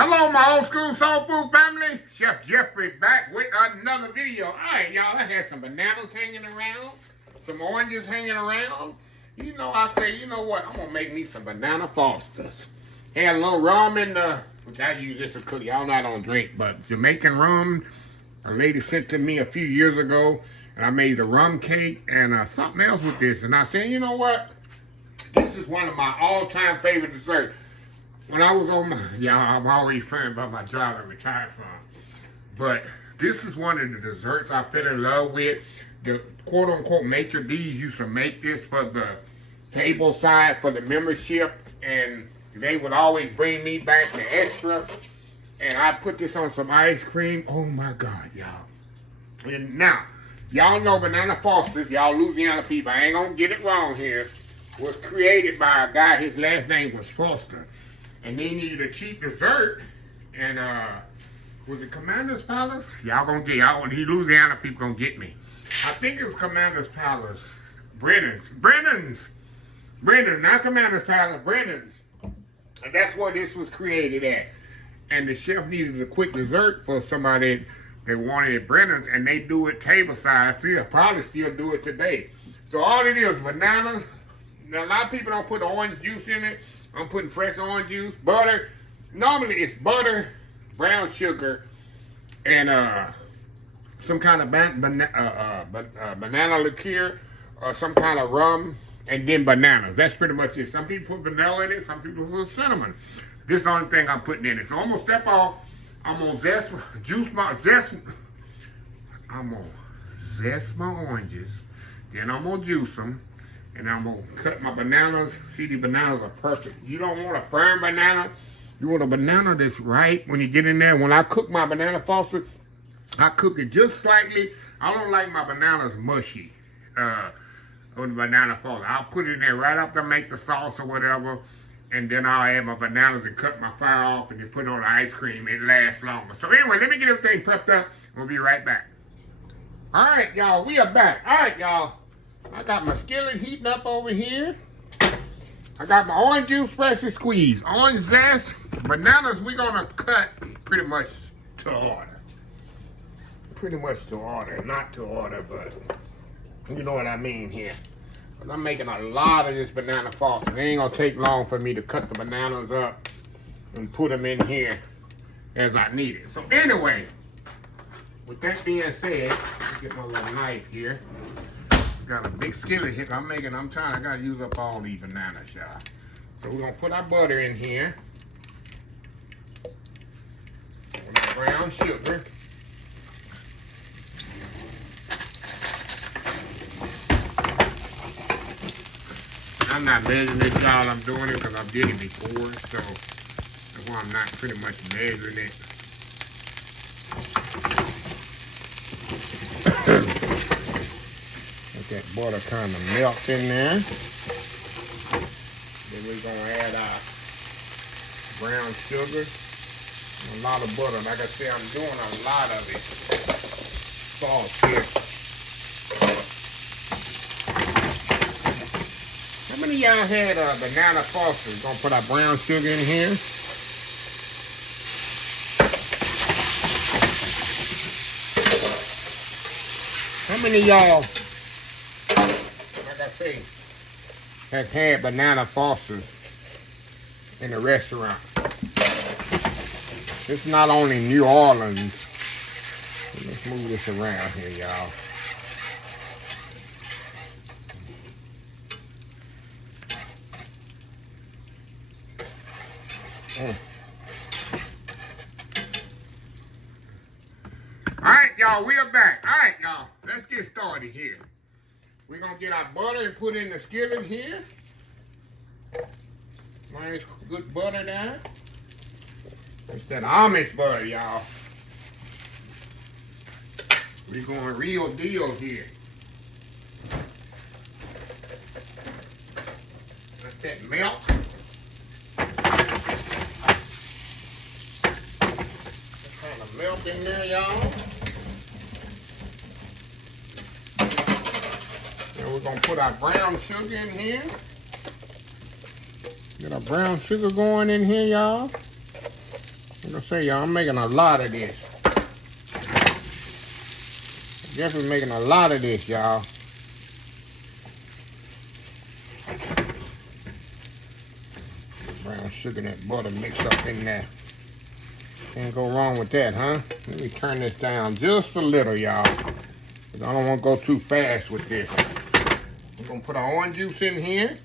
Hello, my old school soul food family. Chef Jeffrey back with another video. All right, y'all. I had some bananas hanging around, some oranges hanging around. You know, I say, you know what? I'm gonna make me some banana Fosters. Had a little rum in the, which I use this for cooking. Y'all know I don't drink, but Jamaican rum. A lady sent to me a few years ago, and I made a rum cake and something else with this. And I said, you know what? This is one of my all-time favorite desserts. When I was on my, I'm already referring about my job I retired from. But this is one of the desserts I fell in love with. The quote-unquote maitre d's used to make this for the table side for the membership. And they would always bring me back the extra. And I put this on some ice cream. Oh my God, y'all. And now, y'all know banana Fosters, y'all Louisiana people, I ain't gonna get it wrong here, was created by a guy, his last name was Foster. And they needed a cheap dessert, and was it Commander's Palace? Y'all gonna get, y'all, these Louisiana people gonna get me. I think it was Commander's Palace. Brennan's, not Commander's Palace, Brennan's. And that's where this was created at. And the chef needed a quick dessert for somebody that wanted it Brennan's, and they do it tableside. See, I probably still do it today. So all it is, bananas. Now, a lot of people don't put orange juice in it. I'm putting fresh orange juice, butter. Normally it's butter, brown sugar, and some kind of banana liqueur or some kind of rum, and then bananas. That's pretty much it. Some people put vanilla in it, some people put cinnamon. This is the only thing I'm putting in it. So I'm gonna step off. I'm gonna zest my oranges. Then I'm gonna juice them. And I'm going to cut my bananas. See, these bananas are perfect. You don't want a firm banana. You want a banana that's right when you get in there. When I cook my banana Foster, I cook it just slightly. I don't like my bananas mushy on the banana Foster. I'll put it in there right after I make the sauce or whatever. And then I'll add my bananas and cut my fire off and then put it on the ice cream. It lasts longer. So anyway, let me get everything prepped up. We'll be right back. All right, y'all. We are back. All right, y'all. I got my skillet heating up over here. I got my orange juice freshly squeezed. Orange zest. Bananas we're going to cut pretty much to order. Pretty much to order. Not to order, but you know what I mean here. But I'm making a lot of this banana Foster. It ain't going to take long for me to cut the bananas up and put them in here as I need it. So anyway, with that being said, let's get my little knife here. Got a big skillet here. I gotta use up all these bananas, y'all. So we're gonna put our butter in here. Brown sugar. I'm not measuring this, y'all. I'm doing it because I did it before, so that's why I'm not pretty much measuring it. That butter kind of melt in there. Then we're gonna add our brown sugar. A lot of butter. Like I said, I'm doing a lot of it. Sauce here. How many of y'all had banana Fosters? We're gonna put our brown sugar in here. How many of y'all, has had banana Fosters in a restaurant? It's not only New Orleans. Let's move this around here, y'all. All right, y'all, we are back. All right, y'all, let's get started here. We're going to get our butter and put in the skillet here. Nice, good butter there. It's that Amish butter, y'all. We're going real deal here. Let that melt. Just kind of melt in there, y'all. We're going to put our brown sugar in here. Get our brown sugar going in here, y'all. I'm gonna say, y'all, I'm making a lot of this. Definitely making a lot of this, y'all. Brown sugar and that butter mixed up in there. Can't go wrong with that, huh? Let me turn this down just a little, y'all. I don't want to go too fast with this. We're going to put our orange juice in here.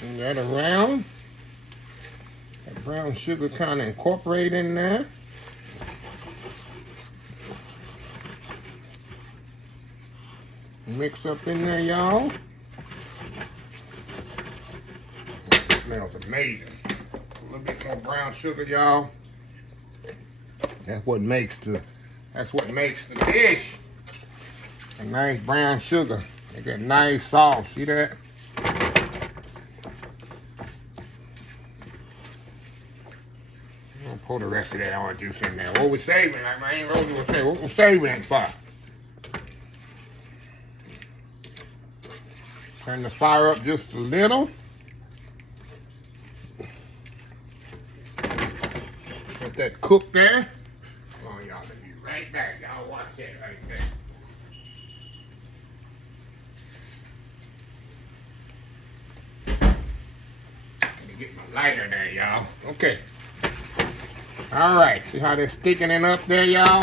Bring that around. That brown sugar kind of incorporate in there. Mix up in there, y'all. It smells amazing. A little bit more brown sugar, y'all. That's what makes the dish a nice brown sugar. Make a nice sauce. See that? I'll pour the rest of that orange juice in there. What we saving? Like my Aunt Rosie would say, what we saving it for? Turn the fire up just a little. Let that cook there. Come on, y'all. Let me be right back. Y'all watch that right there. Let me get my lighter there, y'all. Okay. All right. See how they're sticking it up there, y'all?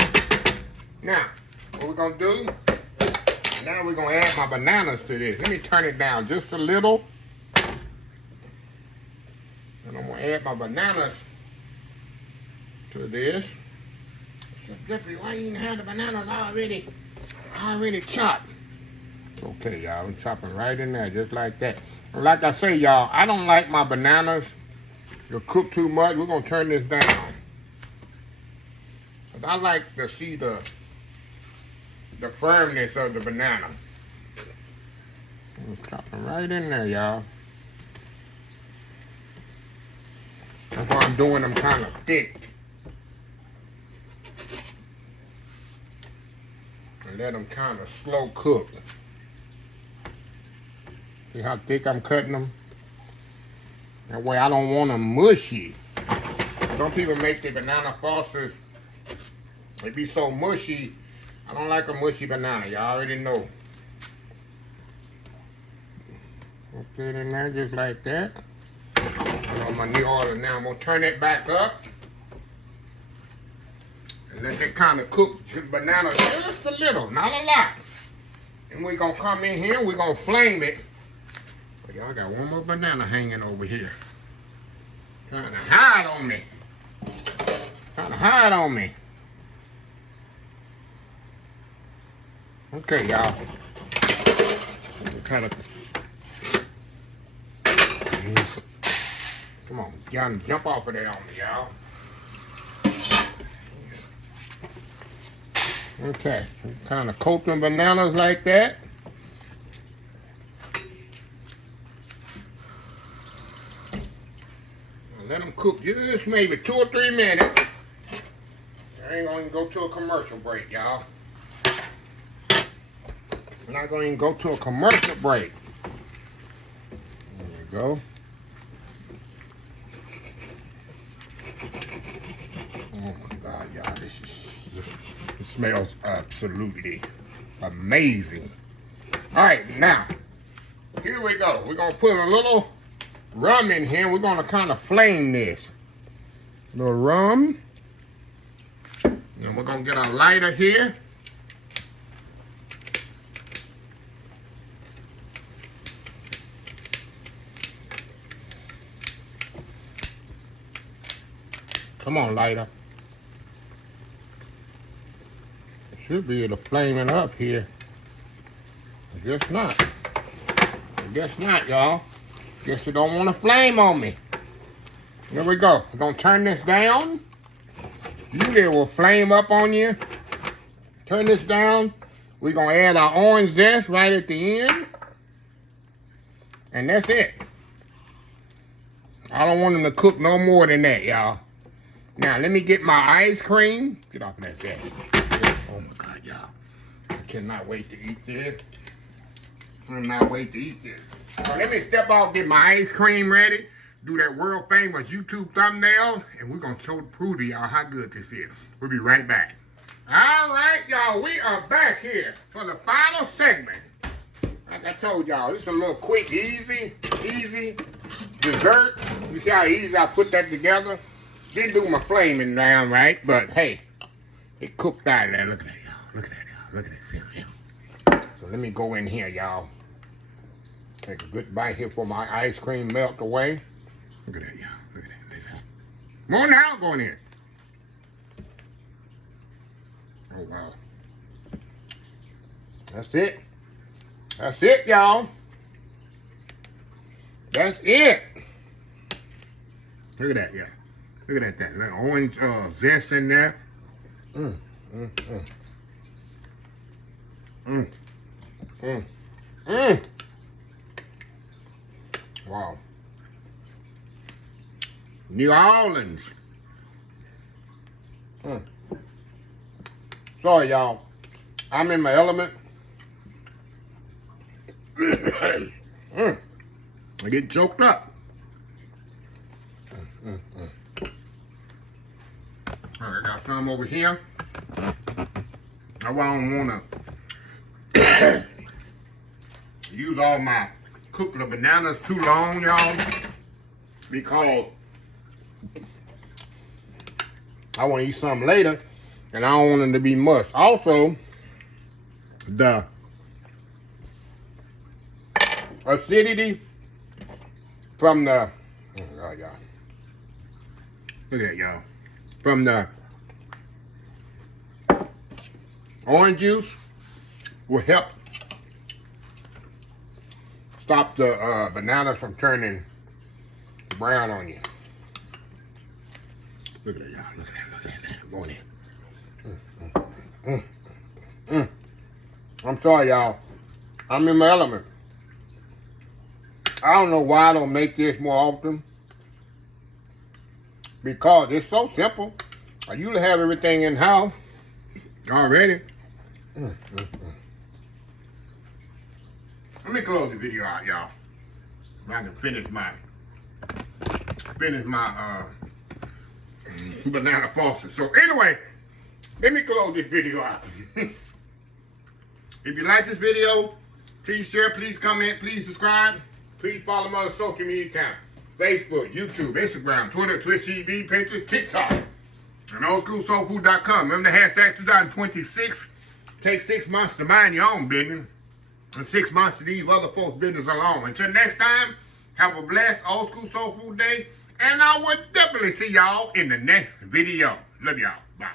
Now, what we're going to do, now we're going to add my bananas to this. Let me turn it down just a little. And I'm going to add my bananas to this. Jeffrey, why you didn't have the bananas already chopped? Okay, y'all, I'm chopping right in there, just like that. And like I say, y'all, I don't like my bananas to cook too much. We're going to turn this down. But I like to see the firmness of the banana. I'm chopping right in there, y'all. That's why I'm doing them kind of thick. And let them kind of slow cook. See how thick I'm cutting them? That way I don't want them mushy. Some people make their banana sauces, they be so mushy. I don't like a mushy banana, y'all already know. Put it in there just like that. Put on my new oil now. I'm gonna turn it back up. And let it kind of cook the banana just a little, not a lot. And we're gonna come in here, we're gonna flame it. But y'all got one more banana hanging over here. Trying to hide on me. Trying to hide on me. Okay, y'all. Kind of. Come on, y'all jump off of there on me, y'all. Okay, kind of coat them bananas like that. And let them cook just maybe 2 or 3 minutes. I ain't gonna go to a commercial break, y'all. I'm not going to even go to a commercial break. There you go. Oh my God, y'all, it smells absolutely amazing. All right, now, here we go. We're going to put a little rum in here. We're going to kind of flame this. A little rum. And we're going to get our lighter here. Come on, lighter. Should be able to flame it up here. I guess not. I guess not, y'all. Guess you don't want to flame on me. Here we go. We're going to turn this down. Usually it will flame up on you. Turn this down. We're going to add our orange zest right at the end. And that's it. I don't want them to cook no more than that, y'all. Now, let me get my ice cream. Get off of that gas. Oh, my God, y'all. I cannot wait to eat this. I cannot wait to eat this. So let me step off, get my ice cream ready, do that world famous YouTube thumbnail, and we're going to prove to y'all how good this is. We'll be right back. All right, y'all, we are back here for the final segment. Like I told y'all, this is a little quick, easy dessert. You see how easy I put that together? Didn't do my flaming down right, but hey, it cooked out of there. Look at that, y'all. Look at that, y'all. Look at that. See here. So let me go in here, y'all. Take a good bite here for my ice cream melt away. Look at that, y'all. Look at that. Look at that. More now going in. Oh, wow. That's it. That's it, y'all. That's it. Look at that, yeah. Look at that little orange zest in there. Wow. New Orleans. Sorry, y'all. I'm in my element. I get choked up. All right, I got some over here. I don't want to use all my cooked bananas too long, y'all, because I want to eat something later, and I don't want them to be mush. Also, the acidity from the, oh God, y'all. Look at that, y'all. From the orange juice will help stop the bananas from turning brown on you. Look at that, y'all. Look at that. Look at that. Going in. I'm sorry, y'all. I'm in my element. I don't know why I don't make this more often. Because it's so simple. I usually have everything in house already. Let me close the video out, y'all. So I can finish my banana foster. So anyway, let me close this video out. If you like this video, please share, please comment, please subscribe. Please follow my other social media accounts. Facebook, YouTube, Instagram, Twitter, Twitch TV, Pinterest, TikTok, and oldschoolsoulfood.com. Remember the hashtag 2026. Take 6 months to mind your own business and 6 months to leave other folks' business alone. Until next time, have a blessed Old School Soul Food Day, and I will definitely see y'all in the next video. Love y'all. Bye.